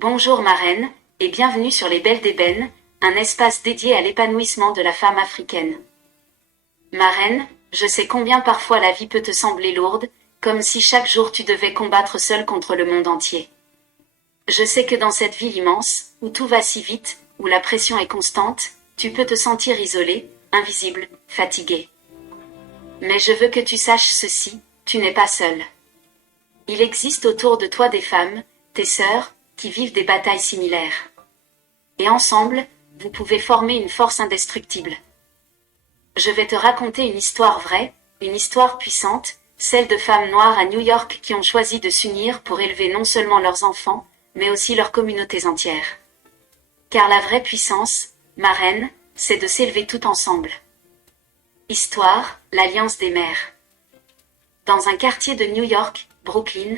Bonjour ma reine, et bienvenue sur les Belles d'Ébène, un espace dédié à l'épanouissement de la femme africaine. Ma reine, je sais combien parfois la vie peut te sembler lourde, comme si chaque jour tu devais combattre seule contre le monde entier. Je sais que dans cette ville immense, où tout va si vite, où la pression est constante, tu peux te sentir isolée, invisible, fatiguée. Mais je veux que tu saches ceci, tu n'es pas seule. Il existe autour de toi des femmes, tes sœurs, qui vivent des batailles similaires. Et ensemble, vous pouvez former une force indestructible. Je vais te raconter une histoire vraie, une histoire puissante, celle de femmes noires à New York qui ont choisi de s'unir pour élever non seulement leurs enfants, mais aussi leurs communautés entières. Car la vraie puissance, ma reine, c'est de s'élever tout ensemble. Histoire, l'Alliance des mères. Dans un quartier de New York, Brooklyn,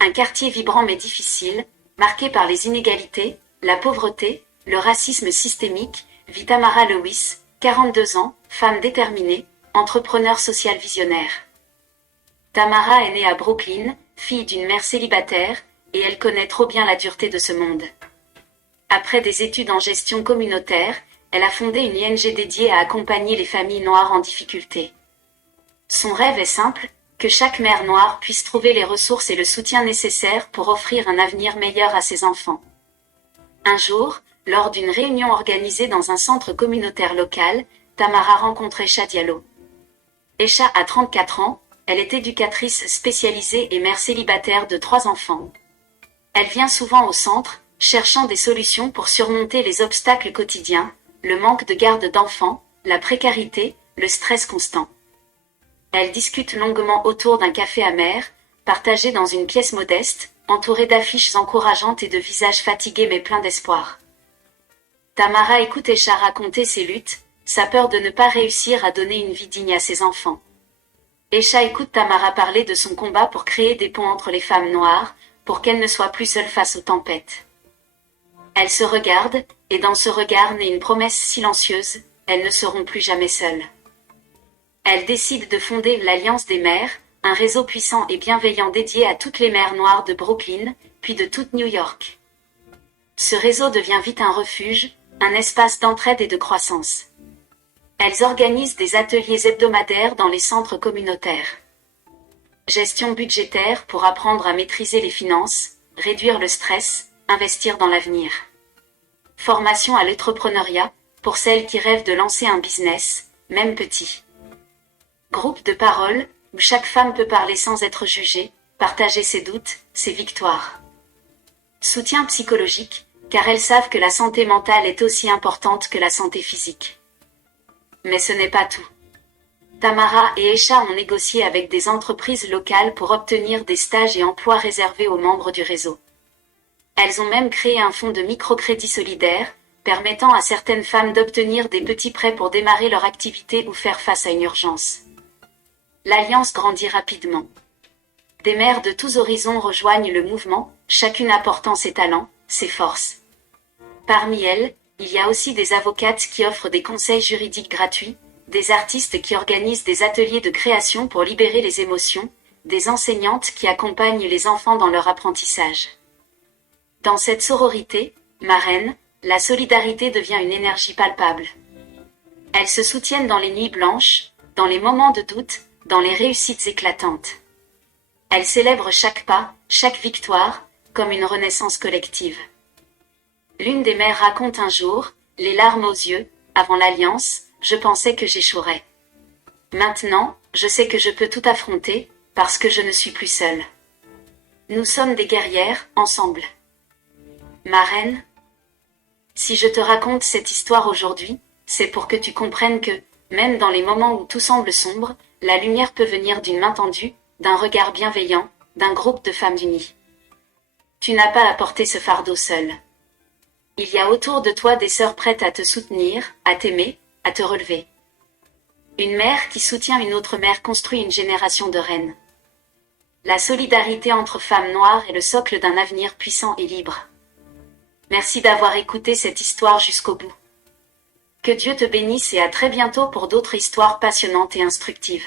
un quartier vibrant mais difficile, marqué par les inégalités, la pauvreté, le racisme systémique, vit Tamara Lewis, 42 ans, femme déterminée, entrepreneur social visionnaire. Tamara est née à Brooklyn, fille d'une mère célibataire, et elle connaît trop bien la dureté de ce monde. Après des études en gestion communautaire, elle a fondé une ING dédiée à accompagner les familles noires en difficulté. Son rêve est simple, que chaque mère noire puisse trouver les ressources et le soutien nécessaires pour offrir un avenir meilleur à ses enfants. Un jour, lors d'une réunion organisée dans un centre communautaire local, Tamara rencontre Aïcha Diallo. Aïcha a 34 ans, elle est éducatrice spécialisée et mère célibataire de 3 enfants. Elle vient souvent au centre, cherchant des solutions pour surmonter les obstacles quotidiens, le manque de garde d'enfants, la précarité, le stress constant. Elle discute longuement autour d'un café amer, partagé dans une pièce modeste, entourée d'affiches encourageantes et de visages fatigués mais pleins d'espoir. Tamara écoute Aïcha raconter ses luttes, sa peur de ne pas réussir à donner une vie digne à ses enfants. Aïcha écoute Tamara parler de son combat pour créer des ponts entre les femmes noires, pour qu'elles ne soient plus seules face aux tempêtes. Elles se regardent, et dans ce regard naît une promesse silencieuse, elles ne seront plus jamais seules. Elle décide de fonder l'Alliance des mères, un réseau puissant et bienveillant dédié à toutes les mères noires de Brooklyn, puis de toute New York. Ce réseau devient vite un refuge, un espace d'entraide et de croissance. Elles organisent des ateliers hebdomadaires dans les centres communautaires. Gestion budgétaire pour apprendre à maîtriser les finances, réduire le stress, investir dans l'avenir. Formation à l'entrepreneuriat, pour celles qui rêvent de lancer un business, même petit. Groupe de parole, où chaque femme peut parler sans être jugée, partager ses doutes, ses victoires. Soutien psychologique, car elles savent que la santé mentale est aussi importante que la santé physique. Mais ce n'est pas tout. Tamara et Aïcha ont négocié avec des entreprises locales pour obtenir des stages et emplois réservés aux membres du réseau. Elles ont même créé un fonds de microcrédit solidaire, permettant à certaines femmes d'obtenir des petits prêts pour démarrer leur activité ou faire face à une urgence. L'Alliance grandit rapidement. Des mères de tous horizons rejoignent le mouvement, chacune apportant ses talents, ses forces. Parmi elles, il y a aussi des avocates qui offrent des conseils juridiques gratuits, des artistes qui organisent des ateliers de création pour libérer les émotions, des enseignantes qui accompagnent les enfants dans leur apprentissage. Dans cette sororité, ma reine, la solidarité devient une énergie palpable. Elles se soutiennent dans les nuits blanches, dans les moments de doute, dans les réussites éclatantes. Elles célèbrent chaque pas, chaque victoire, comme une renaissance collective. L'une des mères raconte un jour, les larmes aux yeux, avant l'alliance, je pensais que j'échouerais. Maintenant, je sais que je peux tout affronter, parce que je ne suis plus seule. Nous sommes des guerrières, ensemble. Ma reine, si je te raconte cette histoire aujourd'hui, c'est pour que tu comprennes que, même dans les moments où tout semble sombre, la lumière peut venir d'une main tendue, d'un regard bienveillant, d'un groupe de femmes unies. Tu n'as pas à porter ce fardeau seul. Il y a autour de toi des sœurs prêtes à te soutenir, à t'aimer, à te relever. Une mère qui soutient une autre mère construit une génération de reines. La solidarité entre femmes noires est le socle d'un avenir puissant et libre. Merci d'avoir écouté cette histoire jusqu'au bout. Que Dieu te bénisse et à très bientôt pour d'autres histoires passionnantes et instructives.